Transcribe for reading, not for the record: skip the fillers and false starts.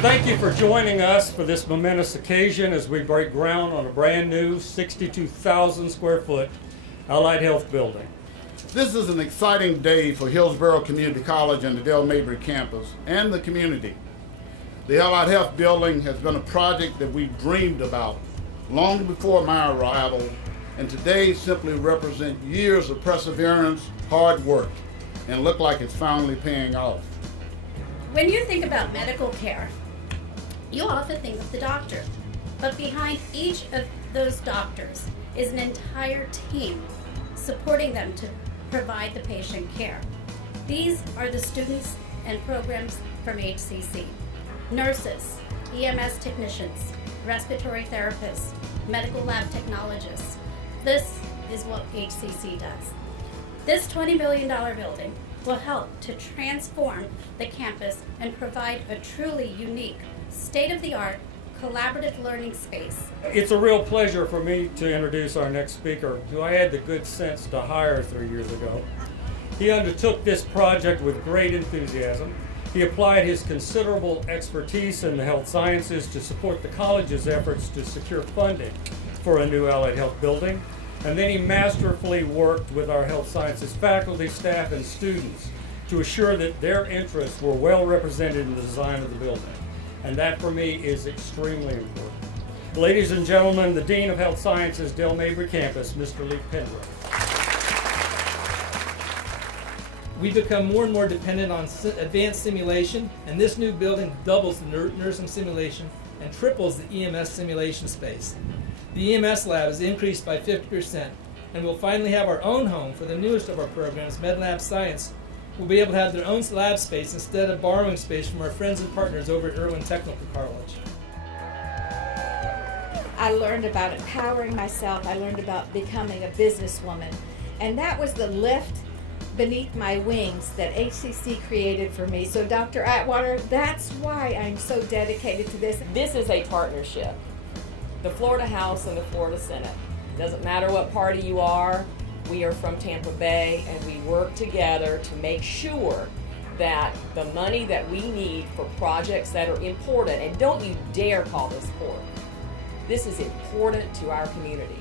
Thank you for joining us for this momentous occasion as we break ground on a brand new 62,000 square foot Allied Health building. This is an exciting day for Hillsborough Community College and the Dale Mabry campus and the community. The Allied Health building has been a project that we dreamed about long before my arrival, and today simply represents years of perseverance, hard work, and look like it's finally paying off. When you think about medical care, you often think of the doctor, but behind each of those doctors is an entire team supporting them to provide the patient care. These are the students and programs from HCC. Nurses, EMS technicians, respiratory therapists, medical lab technologists. This is what HCC does. This $20 million building will help to transform the campus and provide a truly unique, state-of-the-art, collaborative learning space. It's a real pleasure for me to introduce our next speaker, who I had the good sense to hire 3 years ago. He undertook this project with great enthusiasm. He applied his considerable expertise in the health sciences to support the college's efforts to secure funding for a new Allied Health building. And then he masterfully worked with our health sciences faculty, staff, and students to assure that their interests were well represented in the design of the building. And that, for me, is extremely important. Ladies and gentlemen, the Dean of Health Sciences, Dale Mabry Campus, Mr. Lee Penrose. We become more and more dependent on advanced simulation, and this new building doubles the nursing simulation and triples the EMS simulation space. The EMS lab is increased by 50%, and we'll finally have our own home for the newest of our programs, MedLab Science. We'll be able to have their own lab space instead of borrowing space from our friends and partners over at Irwin Technical College. I learned about empowering myself. I learned about becoming a businesswoman. And that was the lift beneath my wings that HCC created for me. So Dr. Atwater, that's why I'm so dedicated to this. This is a partnership. The Florida House and the Florida Senate. Doesn't matter what party you are, we are from Tampa Bay, and we work together to make sure that the money that we need for projects that are important, and don't you dare call this poor. This is important to our community.